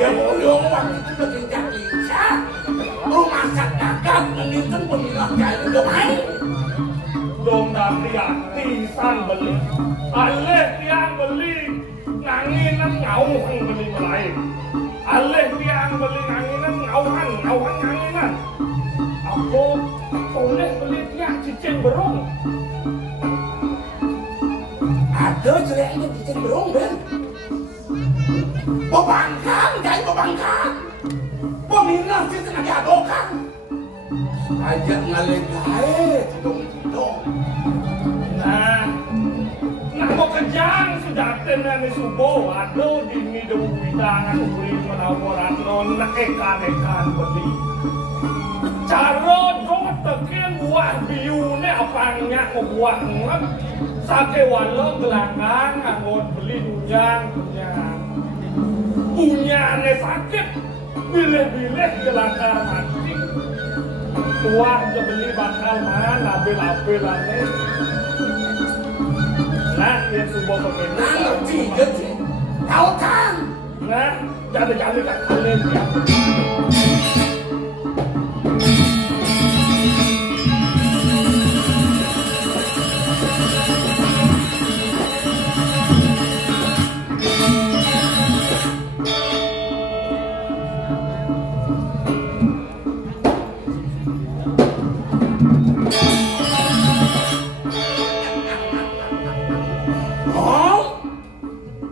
Ya boyong waktu itu berlincah-lincah. Rumah sak dagang meninten pemilah kayu udah main. Dong dari pisan beli. Aleh tiang beli. Nganginan ngauhan beli mulai. Aleh tiang beli nganginan ngauhan nganginan. Aku boleh beli tiang cicing berung. Ada jeleknya cicing berung, Ben. Bebangkang, jadi bebangkang. Peminat di tengah diadokan. Ajak ngalegai, cidong-cidong. Nah mau kejang sudah tenani subuh. Aduh dini debu bidang aku beli menawaran non ekan beli. Cara dong tekin buah biune apanya buah ngep. Sake walau gelanggang angon beli dunyang punya sakit. Bilih-bilih gelanggang mati. Tuah aja beli bakal mana label-labelane. Nah, yang subuh pemilu. Nah, ngerti, ngerti. Tahu kan? Nah, jadi kan kalian ya.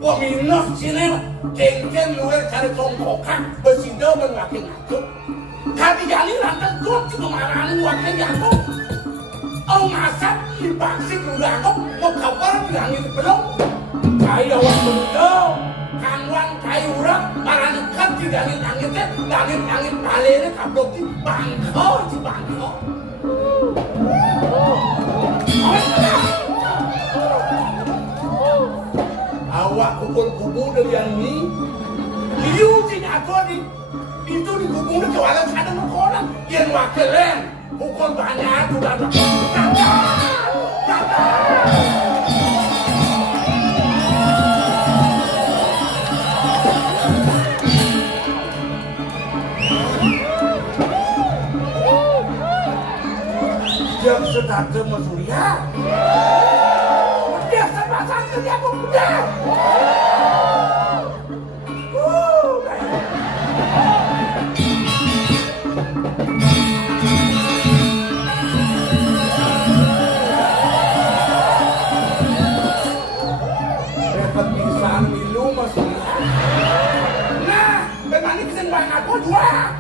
Peminat sini kengken luar cari tongkokan bersido mengakin aku. Kati jali lantas gue juga marahin wakil aku. Oh masak dipaksin udah aku mau kabar bilangin belum. Kayak waktu itu kangwang kayu urap marah dekat tinggalin angitnya langit palenya kablok di bangko. Awak kubur dengan ini, liutin aku itu dikubur ke walau ada mengkonak yang wakilnya pukul banyak sudah ada. Jam sedang ke Surya. Dia sebasar kerja pemuda. Dapat pisang milu masuk. Nah, memang ini kesenangan aku juga.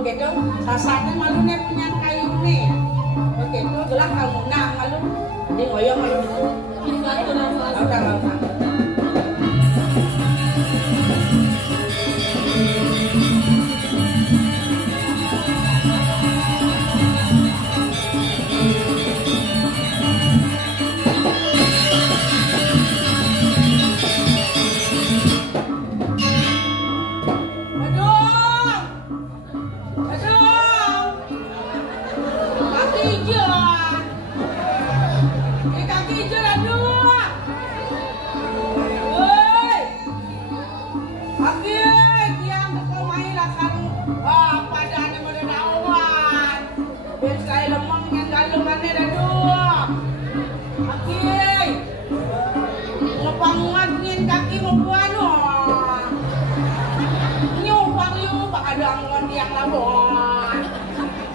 begitu sasanya malu nih punya kayu nih begitu jelas kamu nah malu di ngoyong malu itu udah pangangin kaki mo buano. Nyupang yu ada angon yang labon.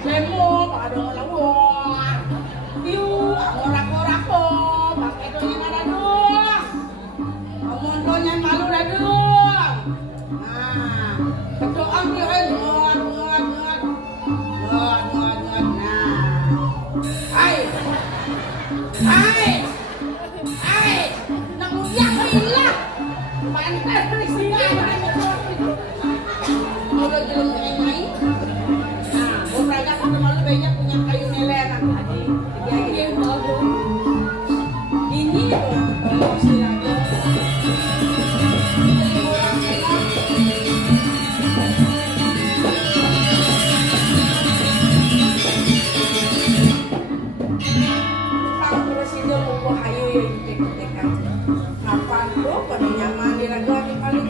Memo ada labon. Yu angorak-orako pakai donya maladung. Amon donya malu ladung. Nah, kedoang yu ngot. Hai, nang yang hilang, pantai risiko. Kalau jalan main, nah, orang yang malu banyak punya kayu neleran tadi. Dia bagus. Ini loh, silakan. Apaan tuh pada nyaman diraguan paling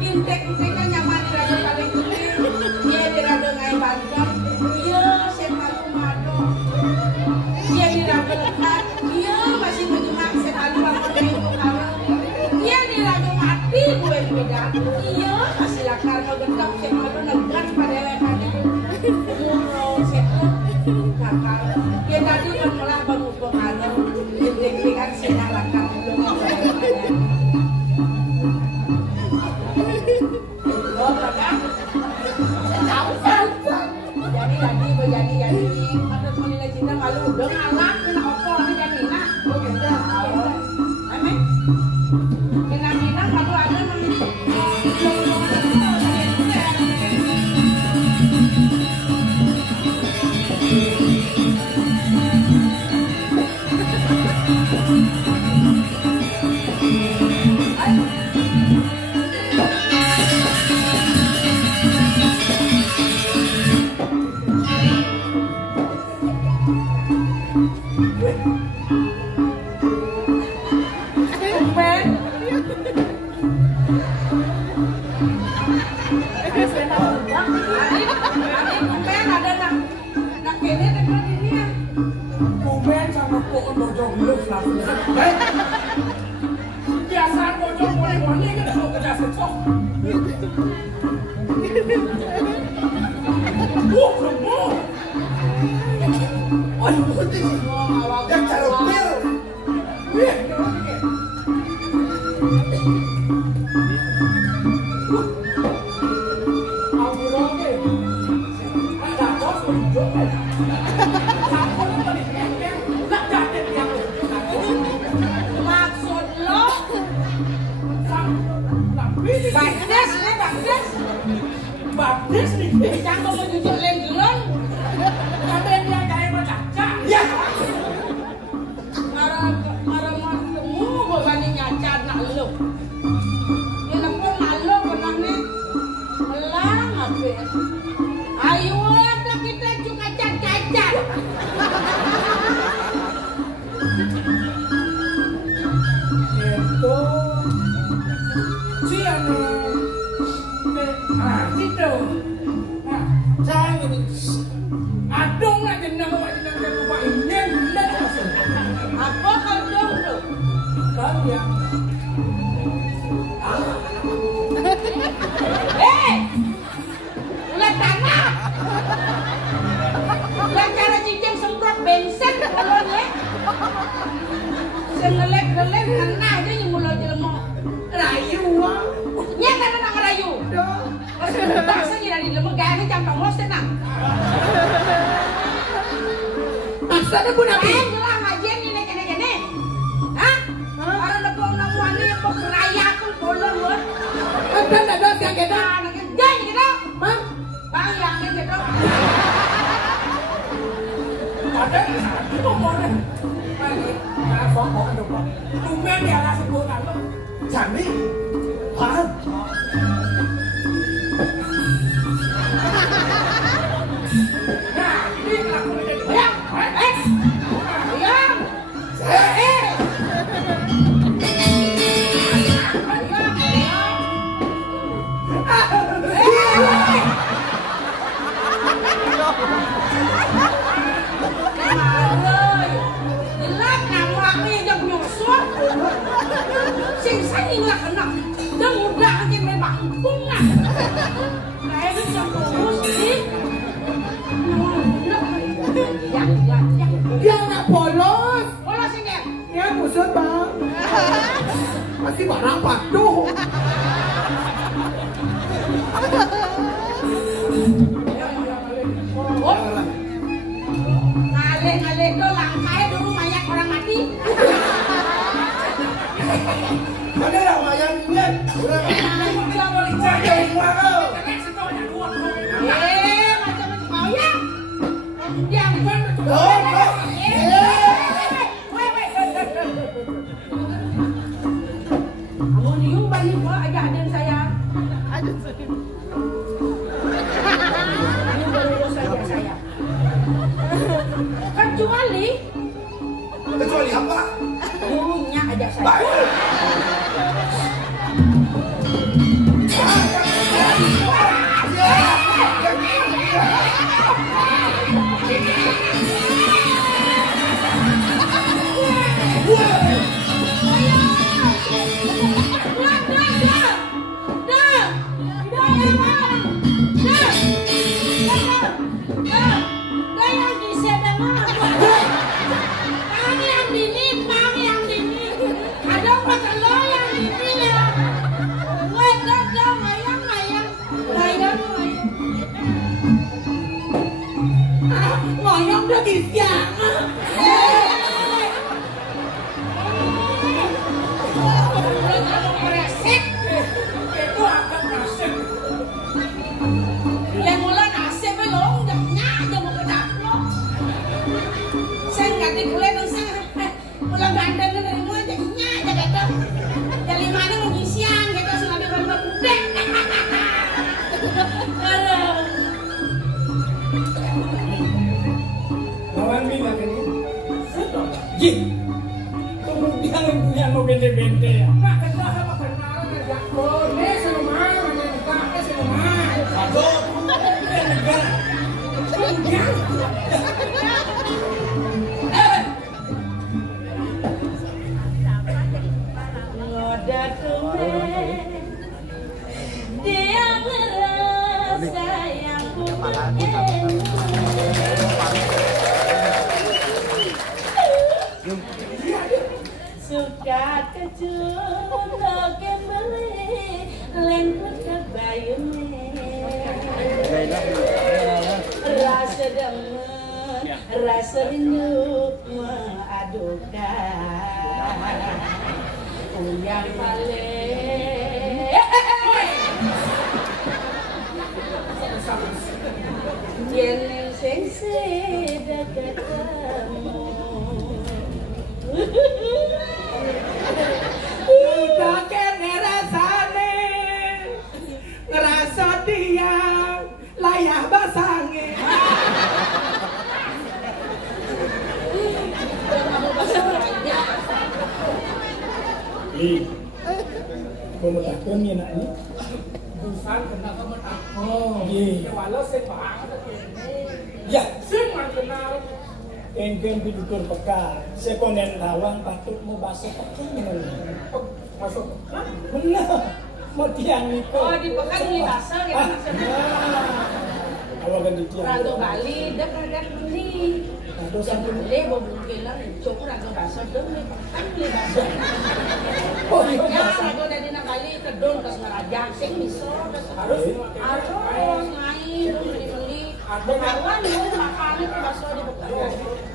intek-inteknya nyaman diraguan paling penting dia diraguan ngai bantuan dia setalu mado dia diraguan lekat dia masih menyemak setalu bangun itu kalau dia diraguan mati gue beda dia masih lakar mau gendam setalu negat pada tadi murau setan kakak dia tadi kan malah bangun pengaruh dengan sinar lakar belum jadi ada penilai cinta malu udah ngalak kena opo jadi nak amin kena malu ada biasa bojong boleh-boleh kan kalau kerja sesok. Kamu. Oh, putih. Yang cara pil. Baptis nih, jangan mau jujur lenggelon. Ada yang kayak macam ya. Marah temu bani nyacat nak lu. Dia nak malu pernah ni. Melang apa? Ayo kita juga cacat. Itu siapa? Itu, saya adung nak jenang lupa ini apa adung tu? Kau yang, ulat tanah, ulat cara cincin semprot bensin kalau ni, sengelek kena je yang mula jelma rayu, nyata nak rayu. Bakso ni dari lemah gaya jam tangos tenang. Bakso ni pun apa? Jelah ngajian ni kene. Hah? Orang nak buang namuan ni apa keraya pun boleh buat. Ada dos yang kita. Jangan kita. Mam, bang yang kita. Ada itu boleh. Mari, nak buang ada apa? Tumben dia nak sebut apa? Jami, hah? Gelap nama Kami yang nyosor. Sing saking lah kena. Dan udah akhir memang bunga. Kayak itu terus sih. Dia anak polos. Polos ini. Ya buset bang. Masih barang patuh. Ngalih-ngalih do langkai dulu mayat orang mati. Ada yang mayat lihat. Udah jaga rumah kau. Macam mau ya? Yang kamu nium balik gua aja aden saya. Nium baru saja saya. Kecuali apa? bulunya aja saya. Ngoyong udah bisa. Itu agak nasib. Yang mula nasib belum, jangan mau ke dapur. Saya nggak dikelihatan saya, pulang gandeng dari mulai jadinya aja datang. Dari mana mau ngisian, kita sengaja berapa budek. Lawan bila kan ini? Jik. Kemudian punya mau bente-bente ya. Mak kenal apa kenal ya? Oh, ini seluman, ini enggak, seluman. Aduh. Ini negara. Enggak. Ngoda tumen, dia merasa yang ku suka kecun loke beli lengkut kebayune rasa demen rasa rindu mengadukan yang paling yang sing dekat kamu. Udah kene rasane ngerasa dia layak basange. Pemetakun ni nak ni. Dusan kena pemetakun. Ya, walau sebang. Ya, semua kenal. Engken pidutur peka. Sekonen lawang patut mau basuh pakai masuk. Benar. Mau tiang itu. Oh, di pekan beli basah gitu maksudnya. Awak kan di tiang. Rago Bali, dekat beli. Jangan beli, bawa bungkilan. Cukup rago basah dong, di pekan beli basah. Oh, iya. Ya, rago dari Bali kedung ke Semaraja, sing miso. Harus main, beli. Kawan, makan itu basah di pekan.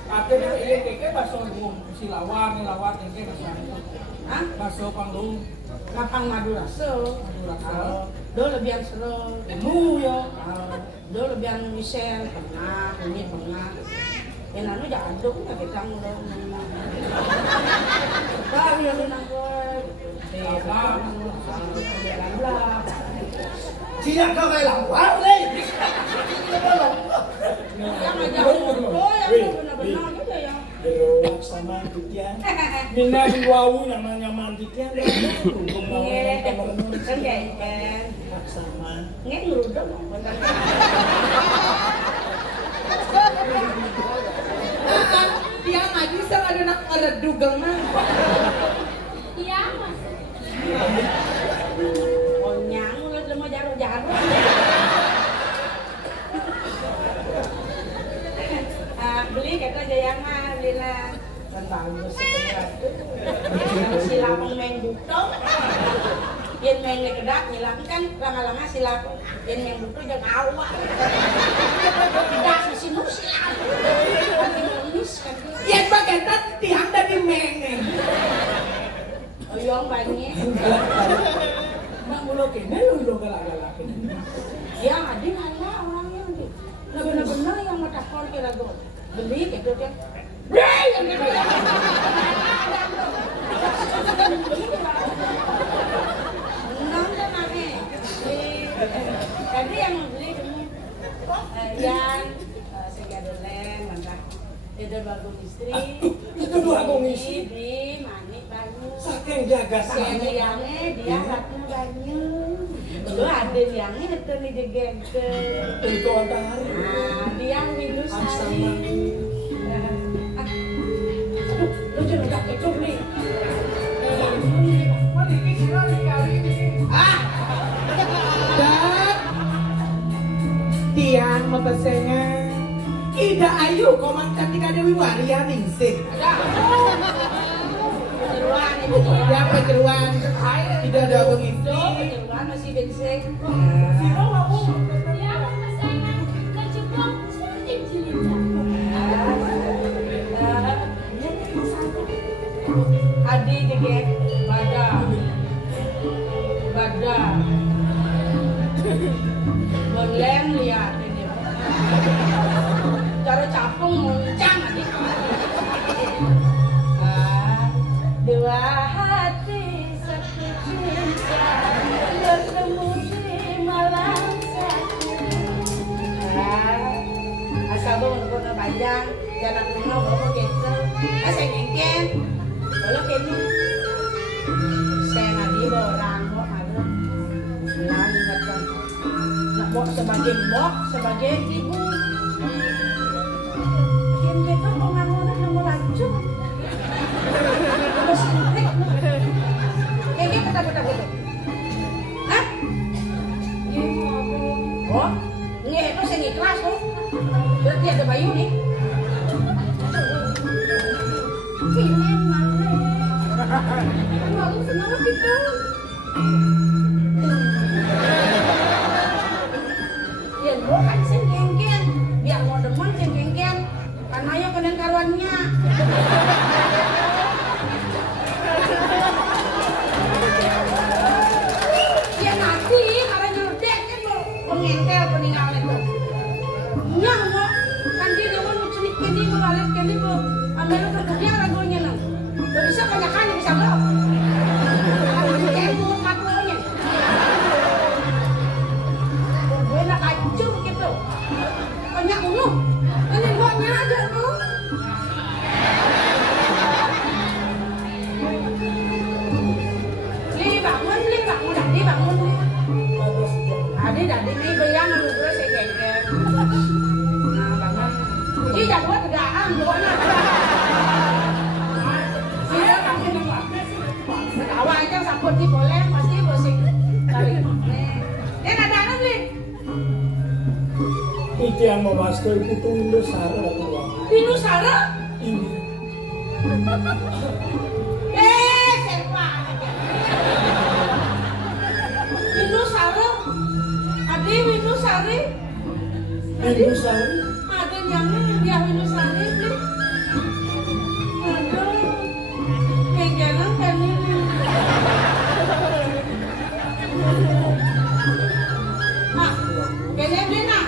Akhirnya ini keke baso si lawang keke baso. Hah? Baso panggung. Kapang madu raso. Do lebihan seru. Demu yo. Do lebihan misel pernah, ini pernah. Yang lalu jangan dong, nggak kita ngulung. Kau yang nangkut. Tidak kau kayak lawang nih. Yang aja yang benar-benar aja ya. Beruang sama titian. Mina biwawu nyaman titian. Iya, kan kayak sama. nggak ngeruduk bentar. Dia dia ngaji sang ada nak dugang na. Iya mas. Onyang udah mau jarum-jarum. Beli kata Jayama lila kan bagus sesuatu. Silapang main buto. Yen main kedak nyilang kan lama-lama silapang. Yen yang buto jangan awak. Kedak mesin silang. Yen bagetan tiang dari mengeng. Oyong banyak. Mak mulo kene lu galak-galak. Ya ada nanya orangnya nih. Nah benar-benar yang mau takon kira gue beli gitu kan. Beli yang gitu. Menang kan aneh. Tadi yang mau beli kamu yang segadolen mantap. Itu bagus istri. Itu dua agung istri. Di manik banyak. Saking jaga Siapa yangnya dia hati banyak. Lu ada yangnya itu nih jegente. Itu antari. Nah, dia minus hari. Aduh, lu jangan tak kecup nih. Dan tiang mepesenya Ida Ayu komang ketika Dewi Waria ningsih. Penyeruan itu. Ya penjeruan tidak ada begitu. Penyeruan masih bensin. Ya, pasangan kejebak cantik jilidnya. Adi jeget bada boleh lihat ini cara capung muncang adik. Dua hati satu cinta bertemu di malam satu. Asal bangun panjang jangan kenal bapak gitu. Asal ngengken kalau kini saya nadi orang kok ada nah ingatkan nak bawa sebagai mbok sebagai ibu yang kita pengaruhnya yang melancur terus intrik kayak gitu kata-kata gitu hah? Oh ini itu saya ikhlas tuh berarti ada bayu nih ini malu senang kita. Ya lo kan sengkengken, biar mau demen sengkengken, kan ayo kenen karuannya. Ya nanti karena nyerdek kan lo pengentel peninggalan itu. Nyah lo kan dia demen mau cerit kendi mau balik kendi mau ambil lo kerja ragonya nang. Bisa banyakan bisa belum? Harus cembur makronya. Gue nak acung gitu. Banyak ulu. Ini buatnya aja tuh. Li bangun, Dadi bangun. Dadi nih bayang sama gue segengger. Nah bangun. Ji jago tegaan, pokoknya. Awak aja sapot di boleh pasti bosik kali. Dia ada anak beli. Itu yang mau basto itu tuh Indosara tua. Indosara? Ini. Serpa. Indosara? Ada Indosari? Indosari? Ada yang dia Indosari beli. Aduh, kengenan kan ini. Kene bena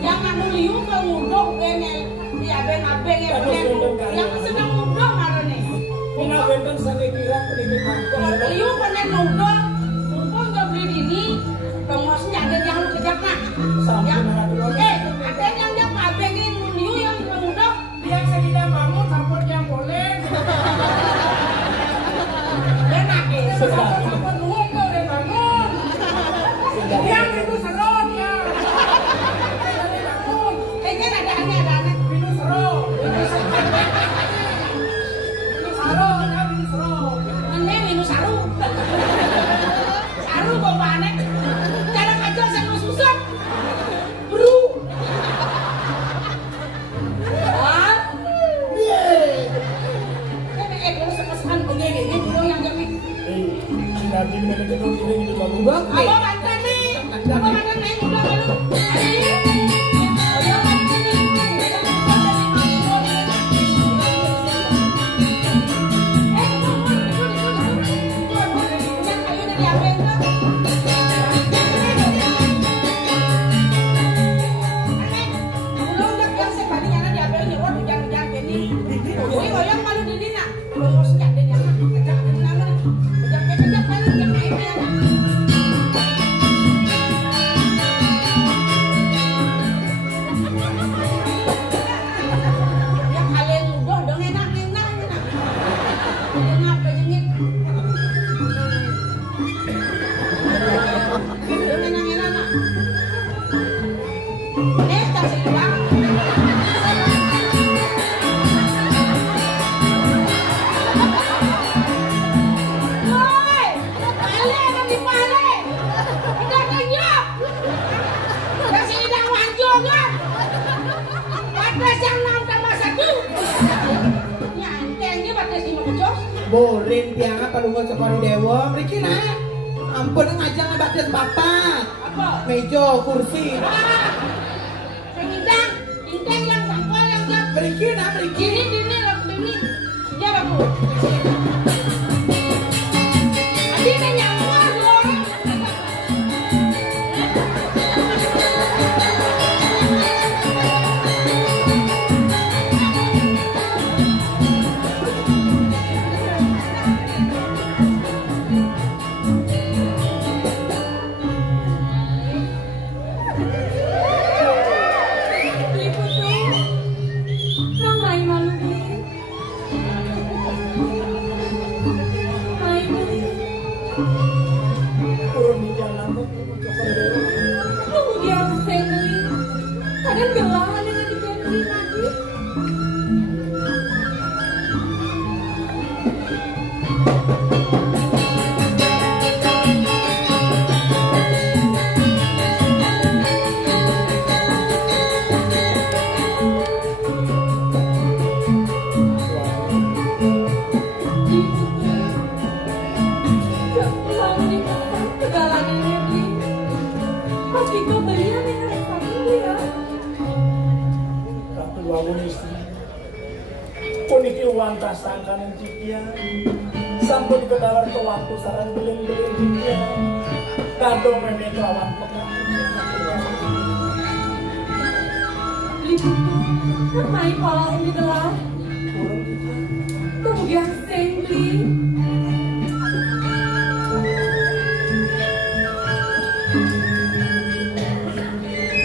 yang anu liu ke ngudok kene ya ben abeng ya ben yang sedang ngudok marane Pina benten sange kira pendidikan. liu kene ngudok mumpung gak beli dini pengosnya ada yang lu kejap nak yang ada yang abengin liu yang ngudok Dia sedang bangun sapot yang boleh. benak sapot nuhuk ke udah bangun yang itu serot ya kayaknya ada aneh Minus roh. lagi di mana kita ini lagu Bang, Apa mantan nih? Apa mantan nih? Udah lalu. Borin tiang apa lungo sekali dewa, mriki nak. Ampun ngajak ngebates bapak. Apa? Meja, kursi. Pengintang, intang yang sakwa yang sak. Mriki nak, mriki. Ini lagu ini. Ya lagu. Adi menyangka dua orang. turun di jalan tuh coba dewa. Kemudian Stanley, kadang gelah dengan di Henry tadi. Puniki uang tasangkan yang cikia sampun dikedalar ke waktu saran belin-belin cikia kado memek lawan pegang Namai pala ini telah turun cikia kemudian Stanley.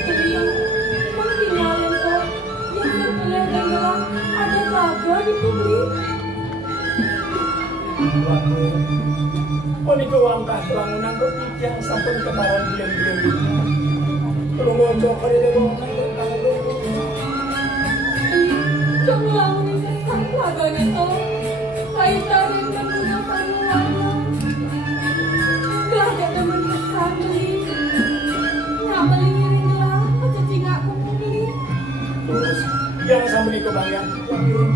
Beliau mengtinggalin kok yang terpilih dan gelah ada laga di publik. puniki uang kaslangunan ke cikia sampun dikedalar belin-belin cikia tunggu coba dewa kado Kemulang menyesat laganya toh kaitan menggunakan warna gelah gak demen kesan beli nggak beli ngiring gelah kecacing aku beli terus yang sambil dikebayang yang turun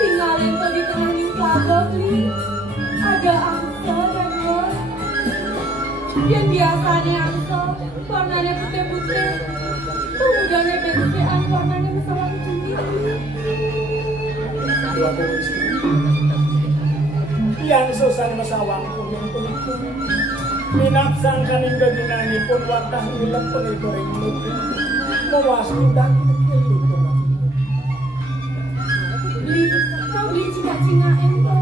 tinggalin tuh di tengah laga beli ada angsa dan gol yang biasanya angsa warnanya putih-putih kemudiannya bekean warnanya masalah tinggi yang susah masawang kuning kuning minap sangkan hingga ginani pun wartah milam penikoring muda mewastu daki kecil itu beli kau beli cina-cina ento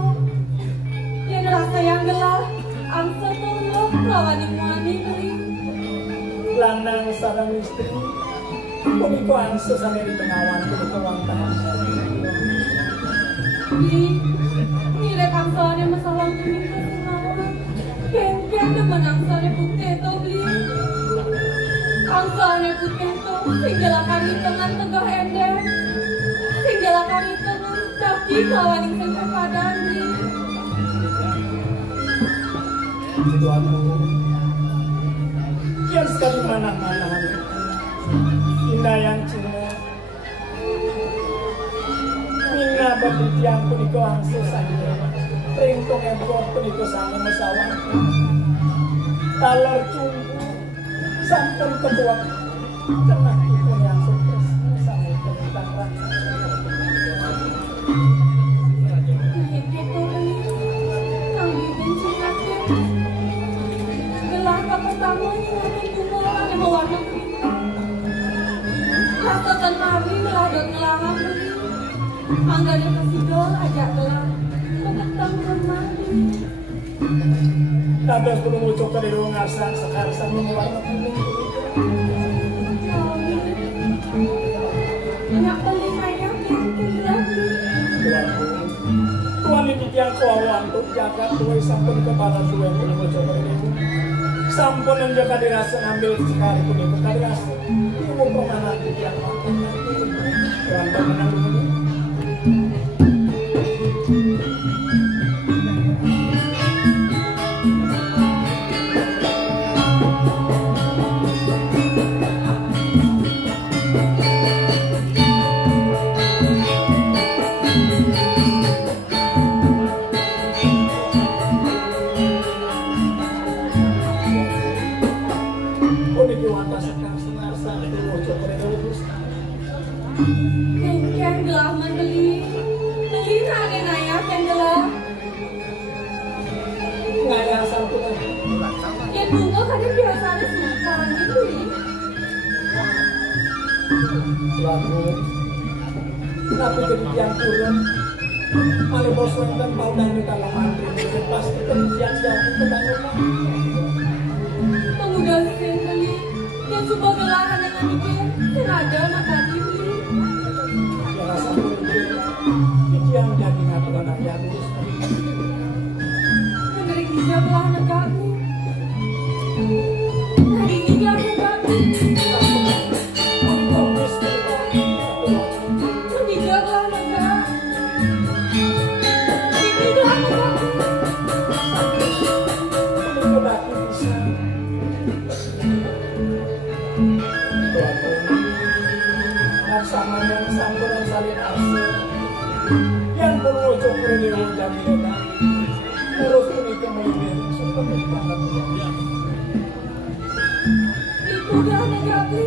yang rasa yang gelap angsa tuh lo rawani-wani beli lanang sarang istri puniko angsa sampai di pengawan puniko wangtah beli nilai angsa masalah kuning ke Ken demen angsa putih tuh beli angsa Bondane putih tuh singgala kari tengan tegah endem. Singgala kari tengan daki kawaning sing kepadan Bli. Tuanku, yang sekali mana-mana indah yang cinta minna bagi tiang puniko angsu saja ringkong empor puniko sana mesawang talar cumbu sampun ketua tenang itu yang sukses sampai kemudian rasa pertama ini kumpulan yang mewarna rasa tenari meladot ngelangan beli mangganya kesidol ajak gelang ketang remadi Nada kudu ngucuk ke diri ngarsan sekarsan mewarna kuning banyak beli saya bikin lagi Tuan ini yang kawan untuk jaga tuai sampun ke barat tuai kudu ngucuk ke diri sampun menjaga dirasa ngambil sekali pun itu dirasa ibu pemana yang makan tuan pemenang dulu Kengkeng gelah membeli nade naya keng gelah ngaya satu ya bunga kadang biasanya suka gitu lalu kenapa jadi yang turun malah bos dan mau dan di dalam mantri pasti penjian jadi kebanyakan pemuda sing beli yang suka gelahan dengan mikir tenaga makani beli rasa itu yang jadi ngaturan ayah lulus menerik dia belah negara hari ini dia negara mendidak belah negara ini belah negara sama yang sanggup dan salin asal yang perlu coba di ruang jaminan terus menikah melibir sumpah berpangkat itu belah negara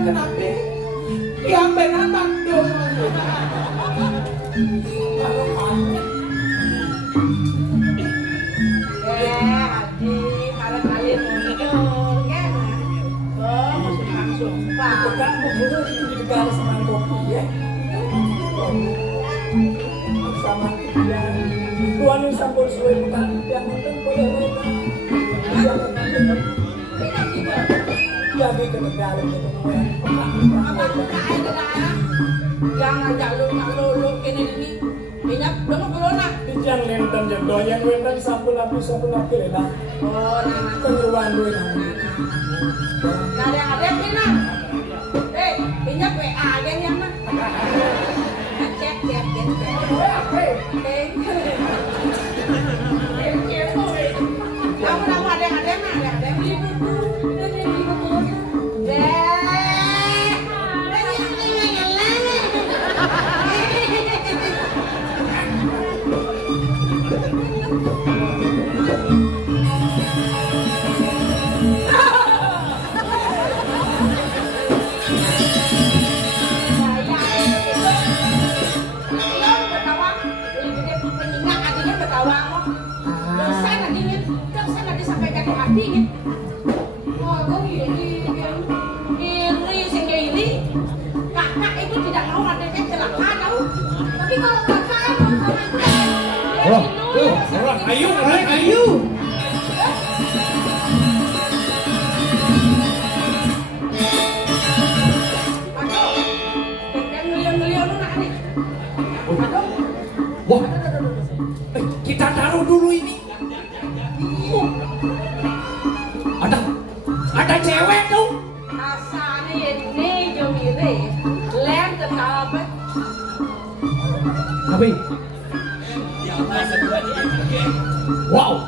Kenapa? Yang benar mandor. Adi, harap kalian mundur, kan? Oh, langsung pak. Bukan berburu itu di negara sama kopi ya. Sama yang tuan yang sampul suai bukan yang penting boleh lagi ke negara itu Yang ngajak lu kini minyak dong kalau nak. Yang lenten yang doyan lenten sampul api lelah. Oh, nah. Pengeruan duit. Ada minyak. Minyak WA aja yang mah. Cek. Kamu ada dingin, tak sana disampaikan di hati kan. Oh, kau iri, sing iri. Kakak itu tidak mau adanya celaka tahu. Tapi kalau kakak mau sama itu, Ayo. Wah, kita taruh dulu ini. Ada cewek tuh. asane ini jomire, lem tetap. Tapi Ya, masa dua dia. Wow,